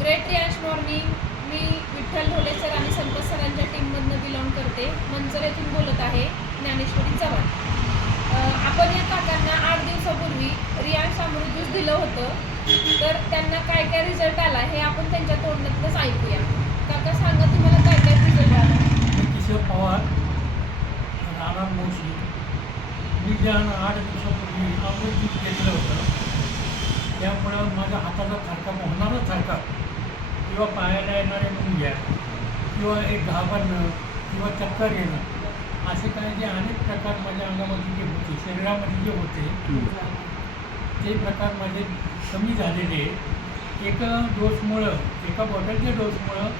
Great रियाज morning मी Vitthal Dhole sir आणि संतोष सरांच्या टीममधनं बिलॉंग करते. मंचर येथून बोलत आहे ज्ञानेश्वरी चव्हाण. आपण या काकांना आठ दिवसापूर्वी रियाज अमृत ज्यूस दिलं होतं. तर त्यांना काय काय रिझल्ट आला हे आपण त्यांच्या तोंडातलंच ऐकूया. काका सांगा तुम्हाला काय काय रिझल्ट आला? किशोर पवार राम मोशी मी ज्या आठ दिवसापूर्वी अमृत दूध घेतलं होतं त्यामुळं माझ्या हाताचा थरकाप होणारा थरकाप. किंवा पायाला येणारे मुंग्या किंवा एक घाबरणं किंवा चक्कर येणं असे काही जे अनेक प्रकार माझ्या अंगामध्ये जे होते शरीरामध्ये जे होते ते प्रकार माझे कमी झालेले. एका डोसमुळं एका बॉटलच्या डोसमुळं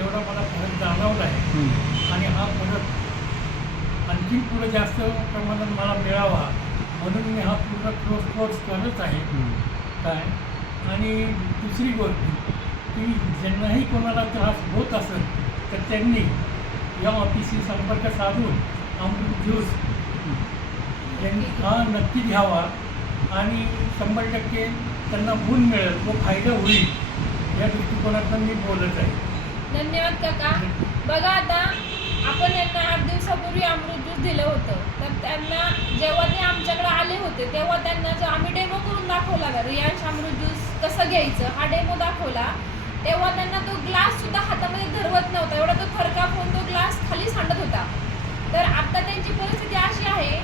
एवढा मला फरक जाणवला आहे. आणि हा फरक आणखी पुढे जास्त प्रमाणात मला मिळावा म्हणून मी हा पूर्ण क्लोज कोर्स करत आहे. काय? आणि दुसरी गोष्ट की ज्यांनाही कोणाला त्रास होत असेल तर त्यांनी या ऑफिसशी संपर्क साधून अमृत ज्यूस त्यांनी हा नक्की घ्यावा आणि शंभर टक्के त्यांना गुण मिळेल व फायदा होईल या दृष्टिकोनातून मी बोलत आहे. धन्यवाद काका. बघा आता आपण यांना आठ दिवसापूर्वी अमृत ज्यूस दिलं होतं. तर त्यांना जेव्हा ते आमच्याकडे आले होते तेव्हा त्यांना जो आम्ही डेमो करून दाखवला का रियांश अमृत ज्यूस कसं घ्यायचं हा डेमो दाखवला. तेव्हा त्यांना तो ग्लास सुद्धा हातामध्ये धरवत नव्हता. एवढा तो थरकाप होऊन तो ग्लास खाली सांडत होता. तर आता त्यांची परिस्थिती अशी आहे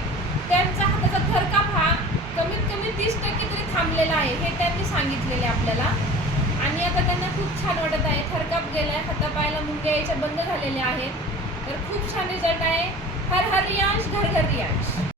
त्यांचा हाताचा थरकाप हा कमीत कमी तीस टक्के तरी थांबलेला आहे हे त्यांनी सांगितलेले आपल्याला. आणि आता त्यांना खूप छान वाटत आहे. थरकाप गेलाय हातापायाला मुंग्या यायच्या बंद झालेल्या आहेत. तर खूप छान रिझल्ट आहे. हर हर रियांश घर घर रियांश.